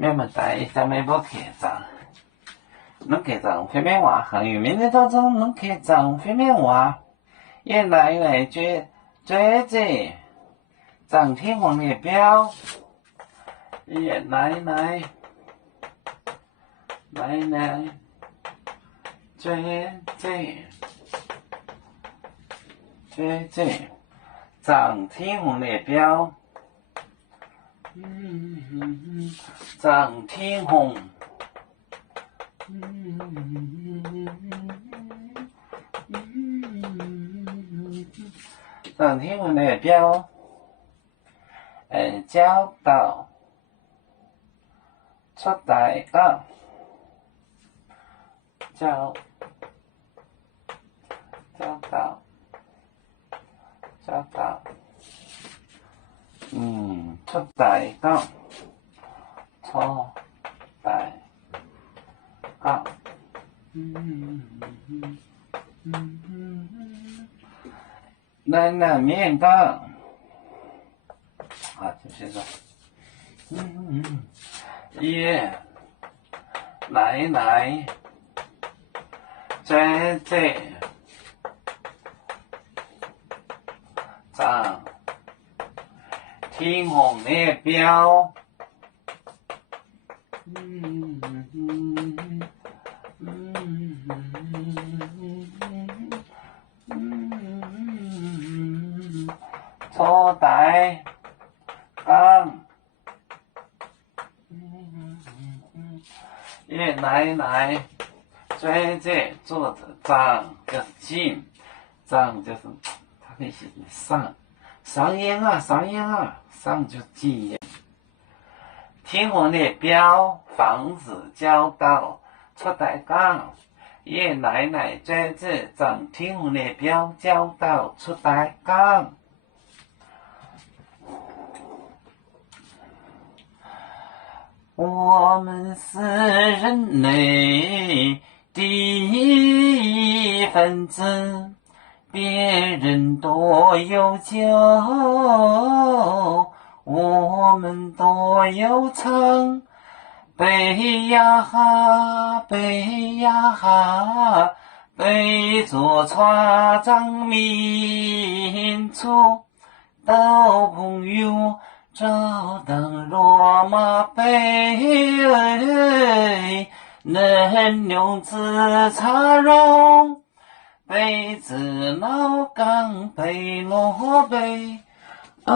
面目大，咱们不客长。能客长方面话，汉语名的当中能客长方面话，也来追着张天皇列表，也来追张天皇列表。张天皇，张天皇列表，教导出大纲，教导，出大纲，出大纲，来面纲，啊，就是说，也来这张天皇列表，出大纲，也来这作者张就是进，张就是它可以写成上言啊，上就进言。天皇列表，防止教导出大纲，也来这张天皇列表教导出大纲。我们是人类第一分子，别人都有酒，我们都有唱。背呀哈，背着船长民族到朋友。照当罗马杯，能用自茶容，杯子老钢杯罗杯啊。